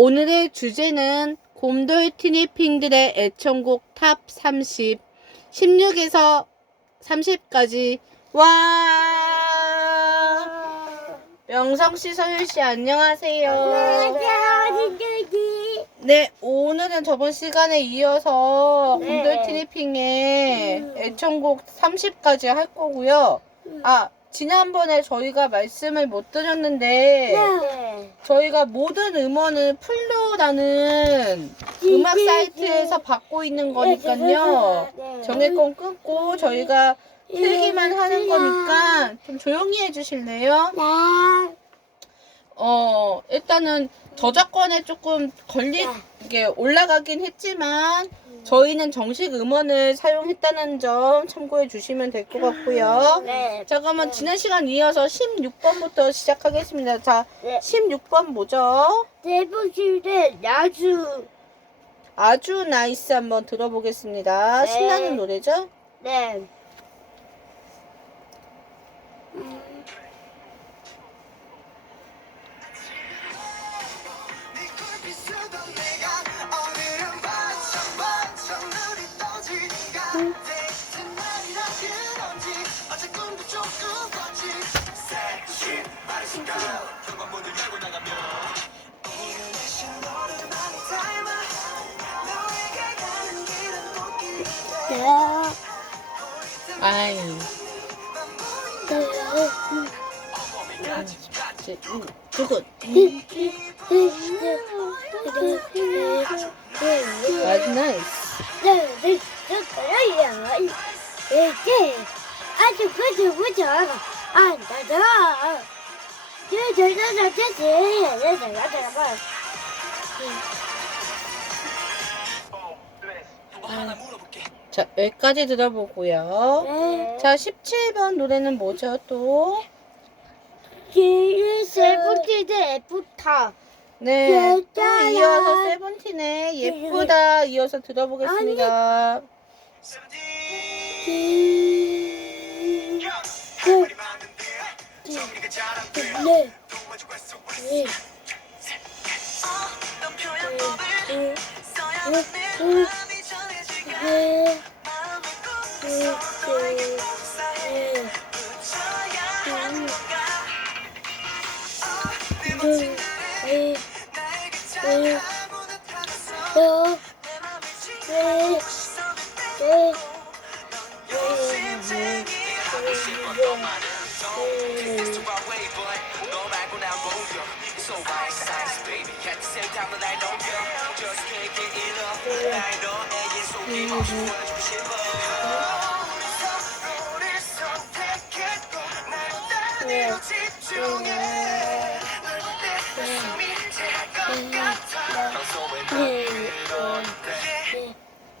오늘의 주제는 곰돌 티니핑들의 애청곡 탑 30, 16에서 30까지. 와! 명성 씨, 서율 씨, 안녕하세요. 네, 오늘은 저번 시간에 이어서 네. 곰돌 티니핑의 애청곡 30까지 할 거고요. 아, 지난번에 저희가 말씀을 못 드렸는데, 네. 저희가 모든 음원을 플로라는 음악 사이트에서 받고 있는 거니까요. 네. 정액권 끊고 저희가 틀기만 하는 거니까 좀 조용히 해주실래요? 네. 어, 일단은 저작권에 조금 걸리, 이게 올라가긴 했지만 저희는 정식 음원을 사용했다는 점 참고해 주시면 될 것 같고요. 네. 잠깐만 지난 시간 이어서 16번부터 시작하겠습니다. 자, 네. 16번 뭐죠? 대부실의 야주. 아주 나이스 한번 들어보겠습니다. 네. 신나는 노래죠? 네. 아이, 네. 음, 두근. 아주 나이스. 아주 자, 여기까지 들어보고요. 자, 17번 노래는 뭐죠, 또? 세븐틴 애프터 네, 또. 이어서 세븐틴의 예쁘다 이어서 들어보겠습니다. 네.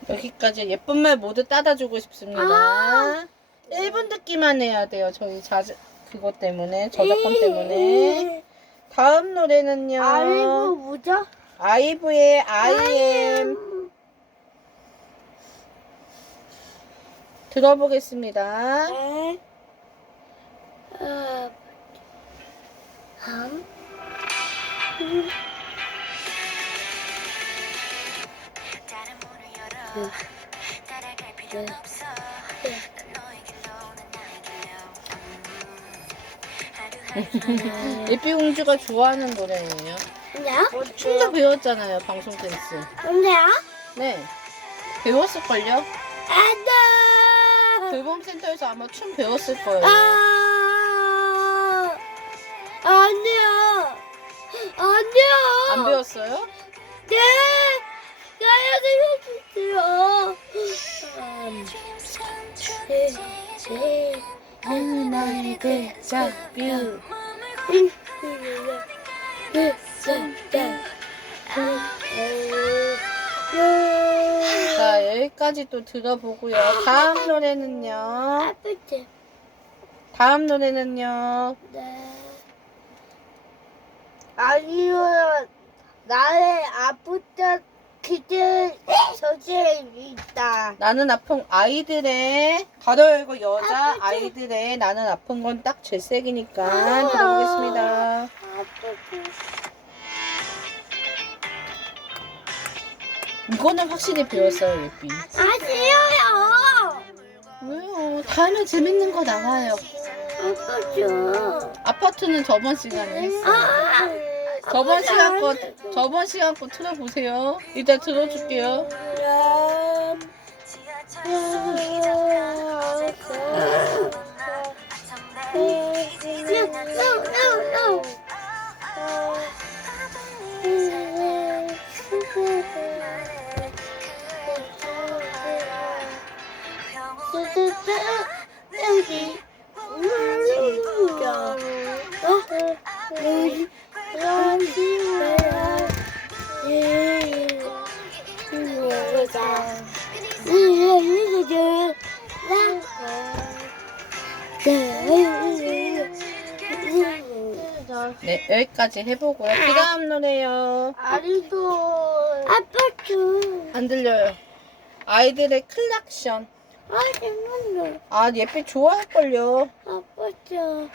여기까지 예쁜 말 모두 따다 주고 싶습니다. 아. 1분 듣기만 해야 돼요. 저희 자주 그것 때문에 저작권 때문에. 다음 노래는요. 아이고 뭐죠? 아이브의 I am 들어보겠습니다. 네. 어, 함. 예삐 공주가 좋아하는 노래예요. 근데요? 춤도 배웠잖아요, 방송 댄스. 근데요? 네. 배웠을걸요? 안돼. 돌봄센터에서 아마 춤 배웠을 거예요. 아, 아니요. 아니요. 안 배웠어요? 네. 나야 네, 네. 어느 날의 데자뷰. 자, 여기까지 또 들어보고요. 다음 노래는요. 다음 노래는요. 네. 아니요. 나의 아프다 기대 소재이 있다. 나는 아픈 아이들의 가로 열고 여자 아이들의 나는 아픈 건 딱 질색이니까 들어보겠습니다. 아프지? 이거는 확실히 배웠어요, 예삐. 아 싫어요. 왜요? 다음에 재밌는 거 나와요. 줘. 아파트는 저번 시간에 했어요. 아. 저번 시간 거, 저번 시간 거 틀어보세요. 일단 들어줄게요. No, no, no, no. 여기. 네, 여기까지 해보고요. 그 다음 노래요. 아리도 아빠 줘. 안 들려요. 아이들의 클락션. 아 잠깐만. 아, 예삐 좋아할걸요. 아빠 줘.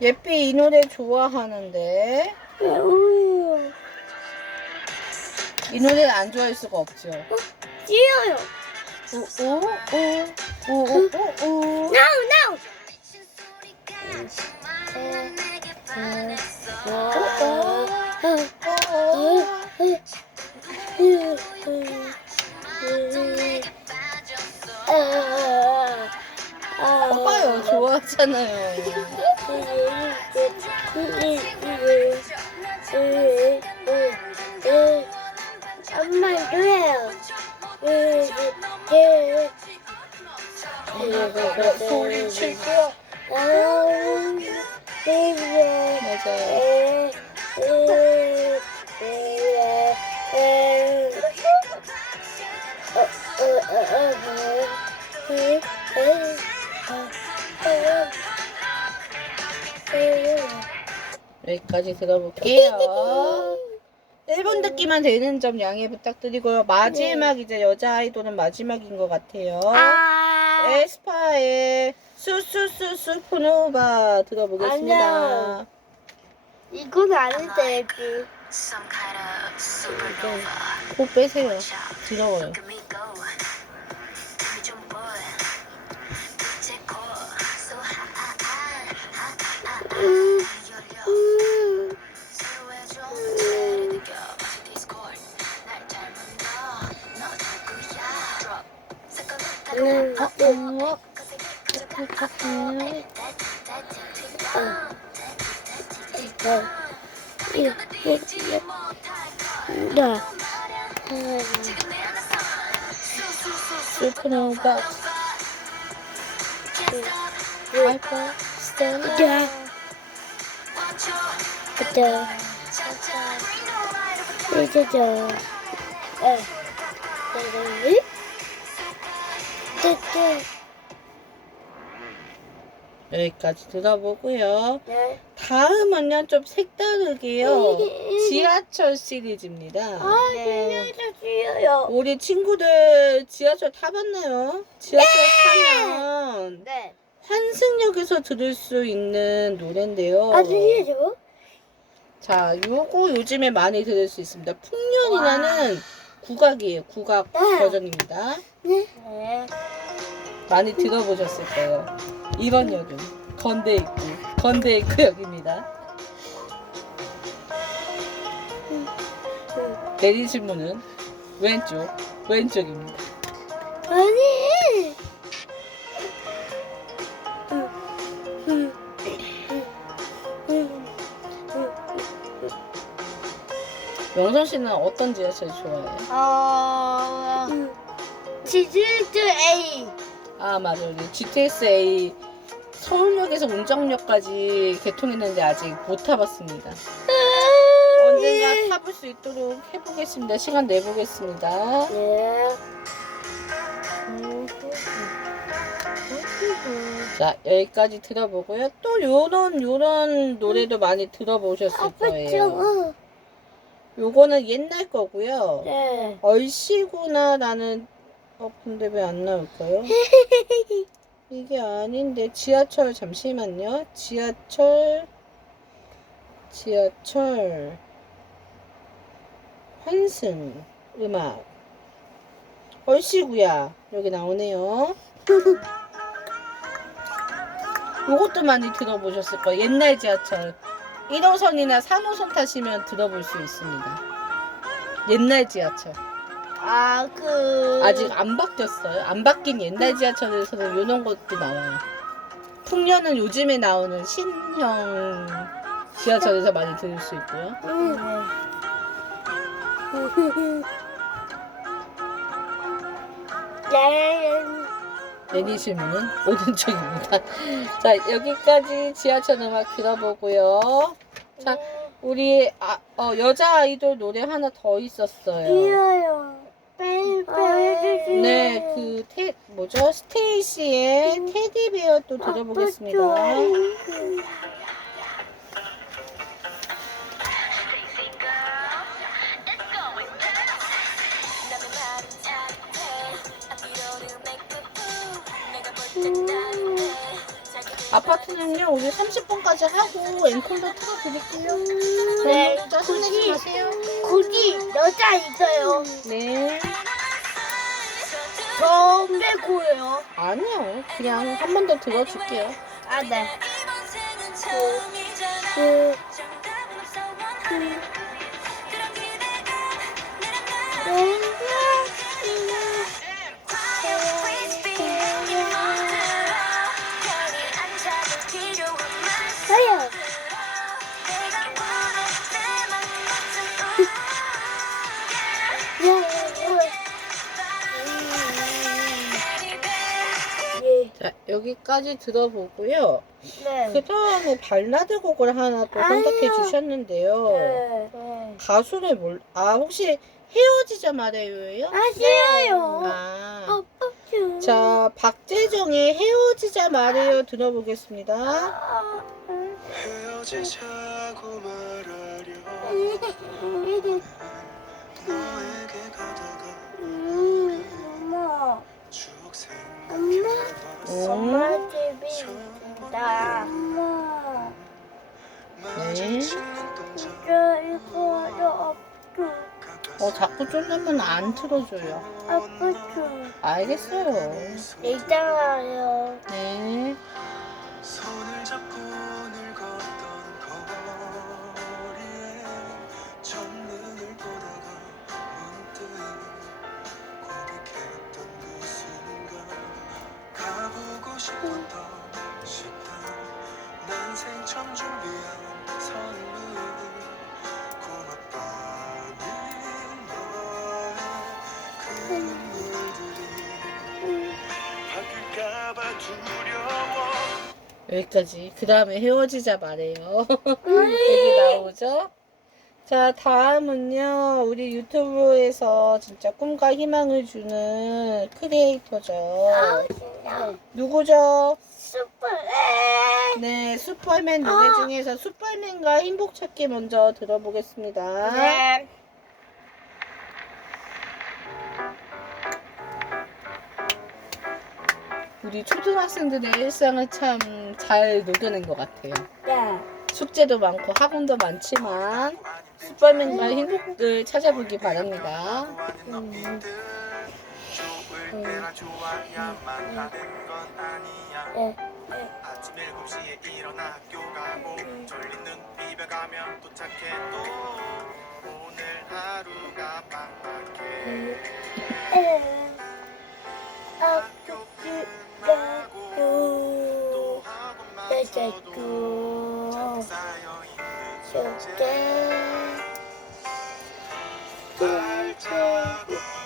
예삐 이 노래 좋아하는데. 우유. 이 노래를 안 좋아할 수가 없죠. 찌어요. 오, 오, 오, 오, 오, 오. No, no. 봐봐요, 좋아하잖아요. 여기까지 들어볼게요. 1분 듣기만 되는 점 양해 부탁드리고요. 마지막 이제 여자 아이돌은 마지막인 것 같아요. 아, 에스파의 수수수 슈퍼노바 들어보겠습니다. 아니야. 이건 아닌데, 그. Some kind of supernova. 코 빼세요. Look at me go. 좀. So hot, hot, hot, 색깔로 다른 어, 어, 네. 네. 네. 네. 네. 여기까지 들어보고요. 네. 다음은요 좀 색다르게요. 네. 지하철 시리즈입니다. 아, 그냥 요 우리 친구들 지하철 타봤나요? 지하철 타면 네. 환승역에서 들을 수 있는 노래인데요. 아, 들려줘? 자, 요거 요즘에 많이 들을 수 있습니다. 풍년이라는 국악이에요. 국악 네. 버전입니다. 네. 네. 많이 들어보셨을 거예요. 이번 역은 건대 입구, 건대 입구역입니다. 내리실 문은 왼쪽, 왼쪽입니다. 아니. 영선 씨는 어떤 지하철 좋아해요? 어, 지질즈 A. 아, 맞아요. 우리 GTS-A 서울역에서 운정역까지 개통했는데 아직 못 타봤습니다. 언젠가 타볼 수 있도록 해보겠습니다. 시간 내보겠습니다. 네. 자, 여기까지 들어보고요. 또 요런, 요런 노래도 많이 들어보셨을 거예요. 요거는 옛날 거고요. 네. 얼씨구나라는, 어, 근데 왜 안 나올까요? 이게 아닌데, 지하철, 잠시만요. 지하철, 지하철, 환승, 음악. 얼씨구야 여기 나오네요. 요것도 많이 들어보셨을 거예요. 옛날 지하철 1호선이나 3호선 타시면 들어볼 수 있습니다. 옛날 지하철. 아, 그. 아직 안 바뀌었어요. 안 바뀐 옛날 지하철에서는 이런 것도 나와요. 풍년은 요즘에 나오는 신형 지하철에서 많이 들을 수 있고요. 응. 네. 내리실 문은 오른쪽입니다. 자, 여기까지 지하철 음악 들어보고요. 자, 우리 아, 어, 여자 아이돌 노래 하나 더 있었어요. 귀여요. 뺑뺑. 네, 그 테, 뭐죠? 스테이시의 테디베어 또 들어보겠습니다. 아파트는요, 우리 30분까지 하고 앵콜도 틀어드릴게요. 네, 짜증내지 마세요. 굳이 여자 있어요. 네. 저 빼고요. 아니요. 그냥 한 번 더 들어줄게요. 아, 네. 그, 원하는 그 여기까지 들어보고요. 네. 그 다음에 발라드 곡을 하나 또 선택해 주셨는데요. 네. 가수를 몰, 아, 혹시 헤어지자 말해요예요? 아쉬워요. 아. 아빠 좀. 자, 박재정의 헤어지자 말해요 들어보겠습니다. 아, 헤어지자고 말하려 너에게 가다가 음, 엄마. 추억 엄마 있다. 엄마. 저 이거도 없어. 어, 자꾸 쫄려면 안 틀어줘요. 좀. 알겠어요. 있잖아요. 네. 손을 잡고 여기까지. 그 다음에 헤어지자 말해요. 여기 나오죠? 자, 다음은요, 우리 유튜브에서 진짜 꿈과 희망을 주는 크리에이터죠. 누구죠? 슈퍼. 네, 슈퍼맨 노래 중에서 슈퍼맨과 행복 찾기 먼저 들어보겠습니다. 네. 우리 초등학생들의 일상을 참 잘 녹여낸 것 같아요. 네. 숙제도 많고 학원도 많지만 슈퍼맨과 행복을 찾아보기 바랍니다. 좋 을 때나 좋아야만 하는 건 아니야. 네. 아침 7시에 일어나 학교 가고 졸린 눈 비벼가면 도착해도 오늘 하루가 막막해. 학교 끝나고 또 학원 마쳐도 잔뜩 쌓여있는 숙제 발자국 뛰어놀고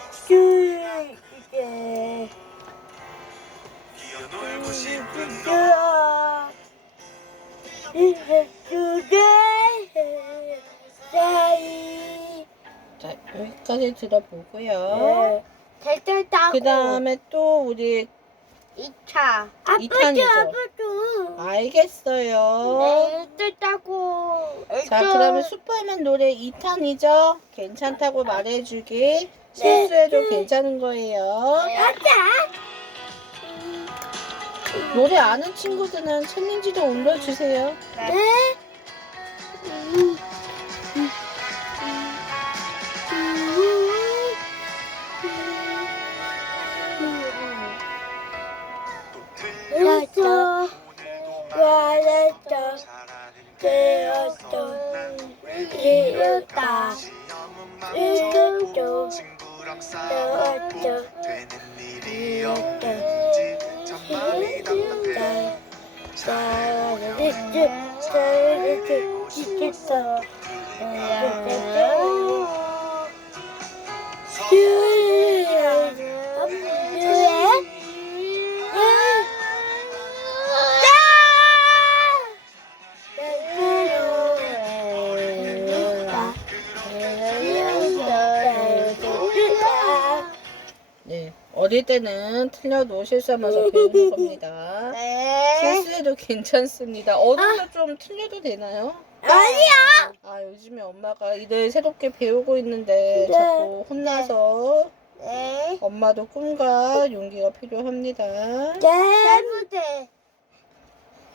자, 여기까지 들어보고요. 대tel 따고 그 다음에 또 우리 2차 이탄이죠. 아빠도 알겠어요. 네, tel 따고 자, 그러면 슈퍼맨 노래 2탄이죠? 괜찮다고 말해주기. 실수해도 괜찮은 거예요. 가자 노래 아는 친구들은 챌린지도 올려주세요. 네 어릴 때는 틀려도 실수하면서 배우는 겁니다. 실수해도 괜찮습니다. 어른도 좀 틀려도 되나요? 아니야. 아, 요즘에 엄마가 일을 새롭게 배우고 있는데 네. 자꾸 혼나서 네. 엄마도 꿈과 용기가 필요합니다. 해보대.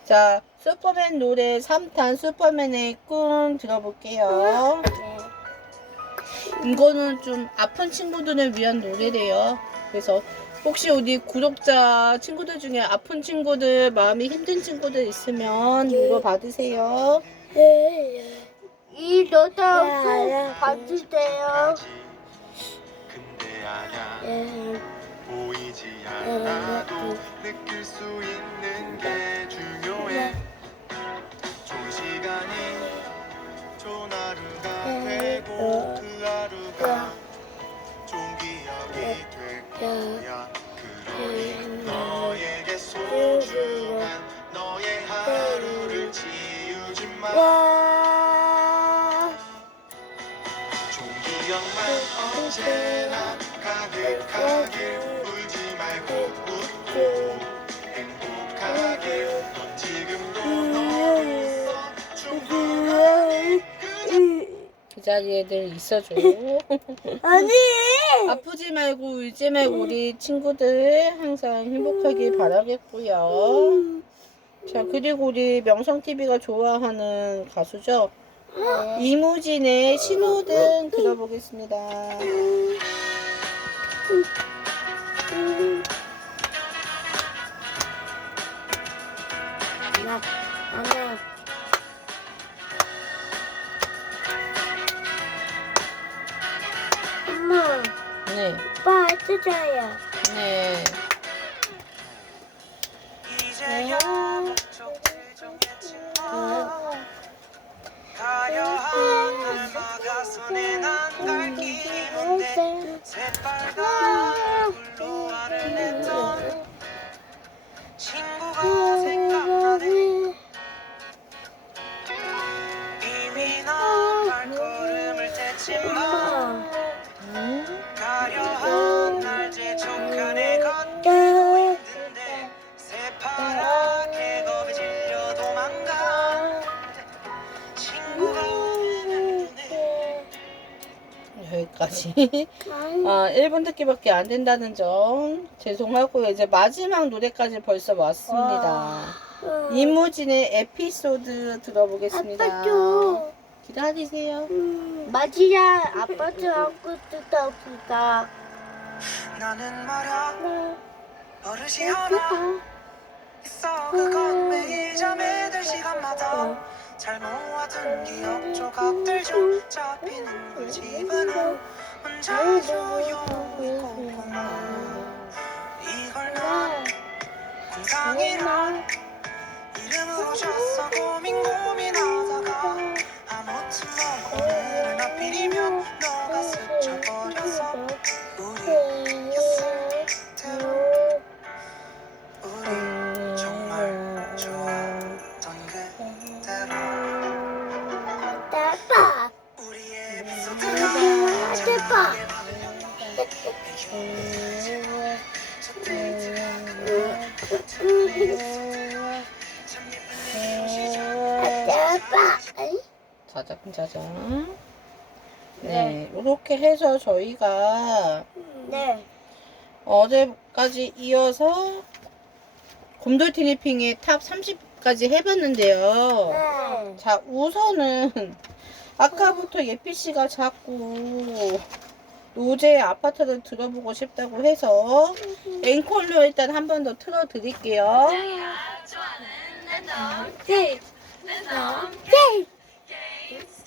자, 슈퍼맨 노래 3탄 슈퍼맨의 꿈 들어볼게요. 이거는 좀 아픈 친구들을 위한 노래래요. 그래서 혹시 우리 구독자 친구들 중에 아픈 친구들, 마음이 힘든 친구들 있으면 위로 받으세요. 이 노래 봐주세요. 근데 아냐 보이지 않아도 느낄 수 있는 게 중요해. 좋은 시간이 좋은 하루가 되고 그 하루가 야 그러니 너에게 소중한 너의 하루를 지우지 마 좋은 기억만 언제나 가득하게 그 자리에 늘 있어줘. 아니. 아프지 말고 울지 말고 우리 친구들 항상 행복하길 바라겠고요. 자, 그리고 우리 명성TV가 좋아하는 가수죠? 이무진의 신호등 들어보겠습니다. 해주세요. 네. 이제야 목 여기까지. 아, 1분 듣기밖에 안 된다는 점 죄송하고요. 이제 마지막 노래까지 벌써 왔습니다. 이무진의 에피소드 들어보겠습니다. 아빠 줘. 기다리세요. 마지야 아빠도 하고 뜯다 보다. 나는 말야 버릇이 하나 있어 그건 매일 잠에 들 시간마다 잘 모아둔 기억 조각들 좀 잡히는 걸 집으로 혼자 조용히 꼼꼼하고 이걸 난 군상이란 이름으로 줬어. 고민 고민하다가 아무튼 저희가 네. 어제까지 이어서 곰돌 티니핑의 탑 30까지 해봤는데요. 네. 자, 우선은 아까부터 예피 씨가 자꾸 노제 아파트를 들어보고 싶다고 해서 앵콜로 일단 한 번 더 틀어드릴게요. 네. 네.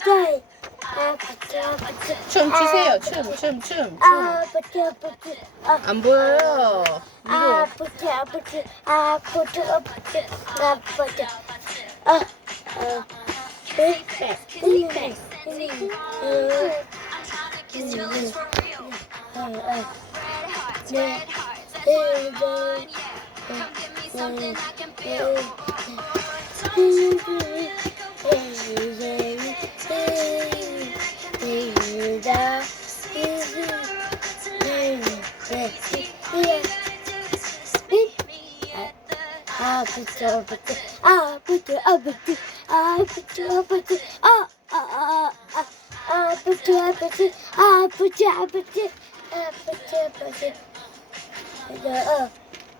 네. 아버지 아버지 춤 추세요. 춤, 춤, 춤, 춤. 아버지 아버지 아, 안 보여요. 위로. 아버지 아버지 아버지 아버지 아버지 아 아. 네, 네, 네, 네, 네. 아, 아. 네. 네, 네. 네. 아버지 아버지 아버지 아버지 아버지 아버지 아아아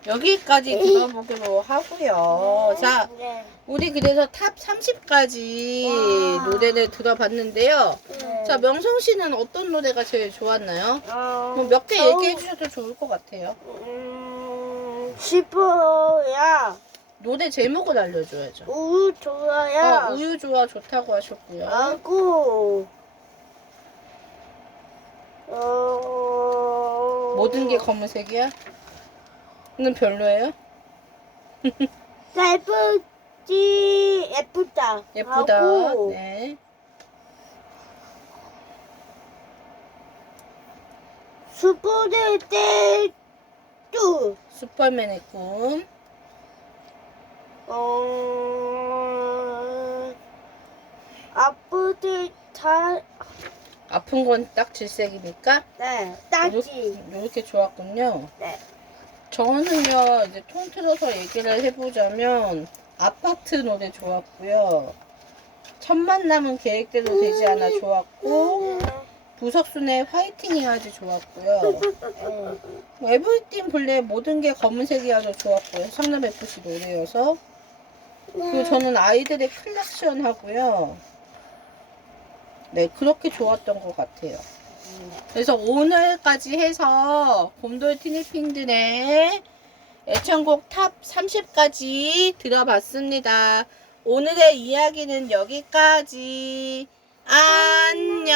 여기까지 들어보기로 하고요. 자, 네. 우리 그래서 탑 30까지 와. 노래를 들어봤는데요. 네. 자, 명성 씨는 어떤 노래가 제일 좋았나요? 어, 뭐몇개 저- 얘기해 주셔도 좋을 것 같아요. 음, 싶어야 노래 제목을 알려줘야죠. 우유 좋아야 어, 우유 좋아 좋다고 하셨고요. 하고 어 모든 게 검은색이야? 는 별로예요? 예쁘지 예쁘다 예쁘다. 하고 네. 수고될 때도 슈퍼맨의 꿈. 어 아프들 다 아픈 건 딱 질색이니까 네, 따지 이렇게 좋았군요. 네. 저는요 이제 통틀어서 얘기를 해보자면 아파트 노래 좋았고요. 첫 만남은 계획대로 되지 않아 좋았고 부석순의 화이팅이 아주 좋았고요. 뭐 에브리띵 블랙 모든 게 검은색이어서 좋았고요. 성남 FC 노래여서 그리고 저는 아이들의 컬렉션 하고요. 네 그렇게 좋았던 것 같아요. 그래서 오늘까지 해서 곰돌 티니핑들의 애창곡 탑 30까지 들어봤습니다. 오늘의 이야기는 여기까지. 안녕.